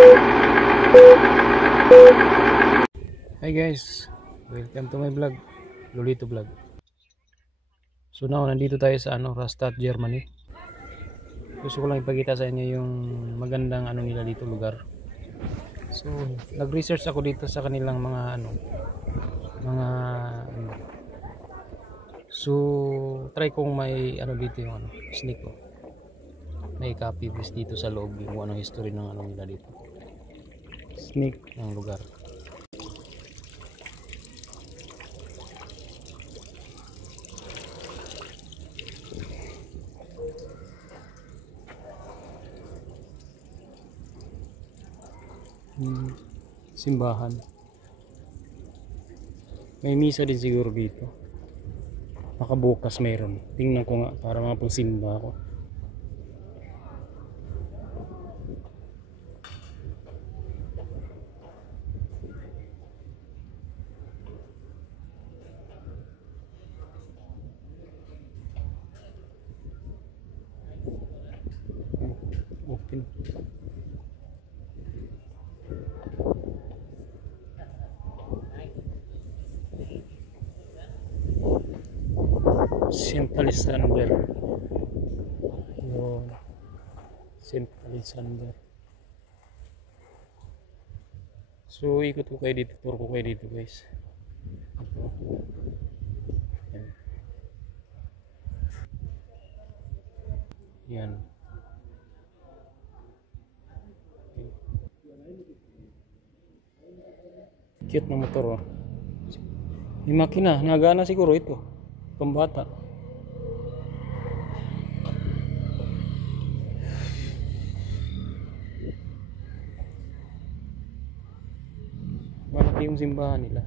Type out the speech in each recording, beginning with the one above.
Hi guys, welcome to my vlog, Lolito Vlog. So now, nandito tayo sa Rastatt, Germany. Gusto ko lang ipakita sa inyo yung magandang nila dito lugar. So nag-research ako dito sa kanilang mga So try kong may dito yung sneak ko. May copy paste dito sa loob yung history ng nila dito. Sneak ng lugar. Simbahan. May misa din siguro dito. Nakabukas meron. Tingnan ko nga para mapagsimba ako. Open. St. Alexander. Yun. St. Alexander. So ikot ko kayo dito, tour ko kayo dito guys. Ito. Yan. Cute na motor oh. May makina, nagana siguro ito. Pambata. Malaki yung simbahan nila.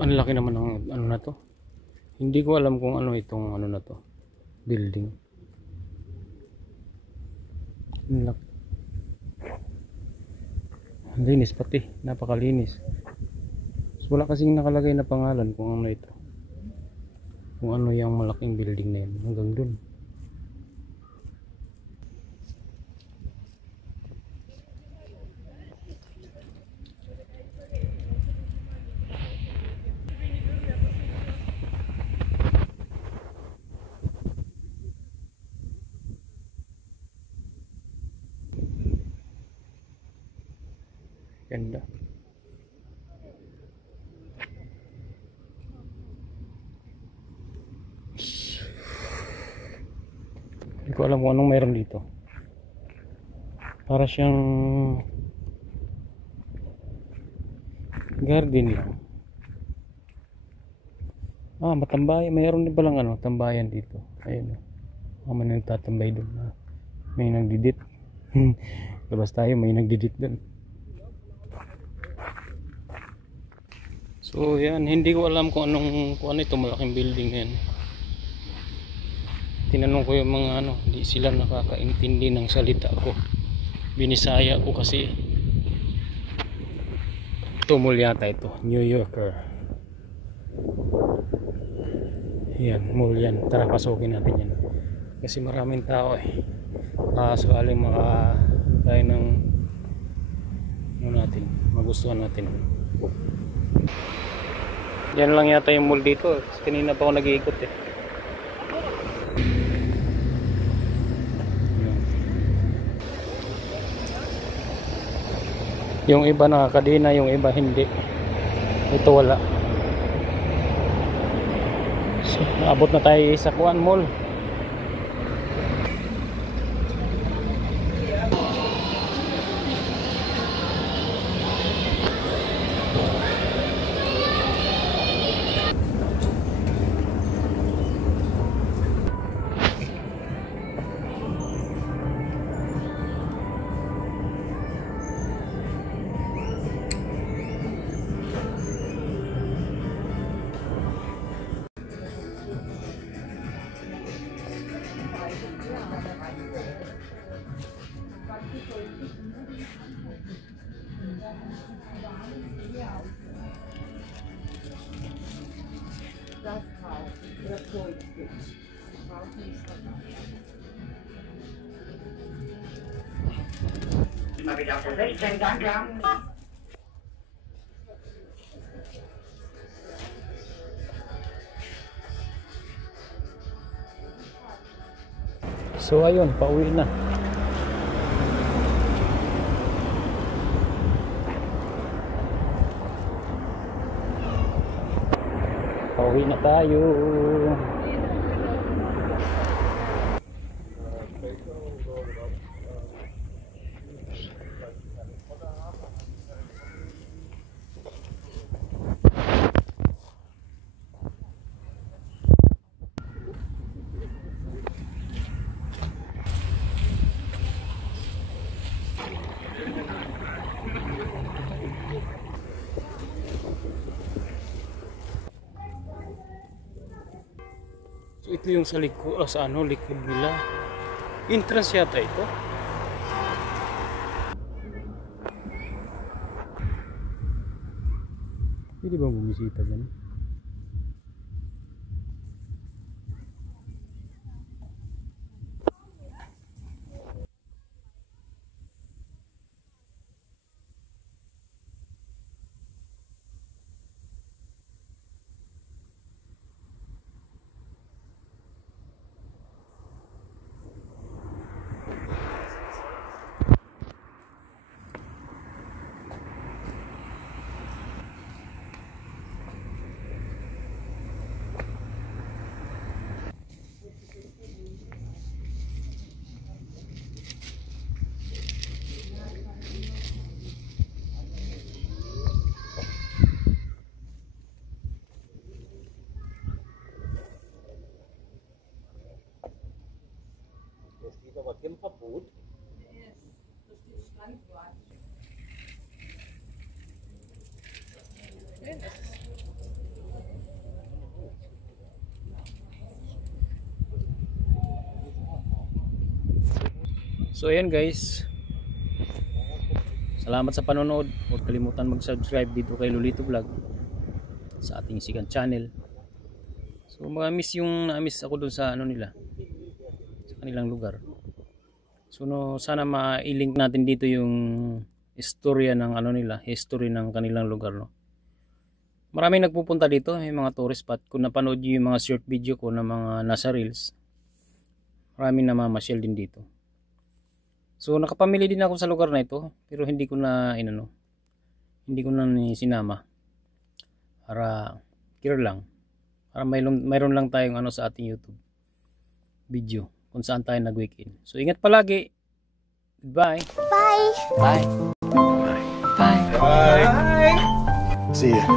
Ang laki naman ng na to. Hindi ko alam kung itong na to. Building. Ang laki. Ang linis pati. Napakalinis. So, wala kasing nakalagay na pangalan kung ano ito. Kung ano yung malaking building na yun. Hanggang dun. Ganda. Hindi ko alam kung anong mayroon dito. Para siyang garden lang. Matambay. Mayroon din palang tambayan dito. Ayun. May nagtatambay doon. May nagdidit. Labas tayo, may nagdidit doon. So yan, hindi ko alam kung ano ito, malaking building na yan. Tinanong ko yung mga hindi sila nakakaintindi ng salita ko. Binisaya ko kasi. Ito mall yata ito, New Yorker. Yan, mall yan. Tara, pasukin natin yan. Kasi maraming tao eh. Sakaling tayo ng natin, magustuhan natin. Yan lang yata yung mall dito. Kanina pa ako nag-iikot eh. Yung iba nakakadina, yung iba hindi. Ito wala. So, naabot na tayo sa Kuan Mall. So ayun, pauwi na. Pauwi na tayo. So ito yung sa likod, likod nila. Entrance yata ito. Pwede bang bumisita dyan? So ayan guys, salamat sa panonood. Huwag kalimutan mag-subscribe dito kay Lolito Vlog sa ating sikan channel. So na-miss ako dun sa nila, sa kanilang lugar. So sana ma-link natin dito yung istorya ng nila, history ng kanilang lugar, no. Maraming nagpupunta dito, may mga tourist spot. Kung napanood niyo yung mga short video ko na mga nasa reels, maraming namamasyal din dito. So nakapamili din ako sa lugar na ito, pero hindi ko na hindi ko na ni sinama para clear lang, para mayroon lang tayong ano sa ating YouTube video kung saan tayo nag-weekend. So ingat palagi. Goodbye. Bye. Bye. Bye. Bye. See ya.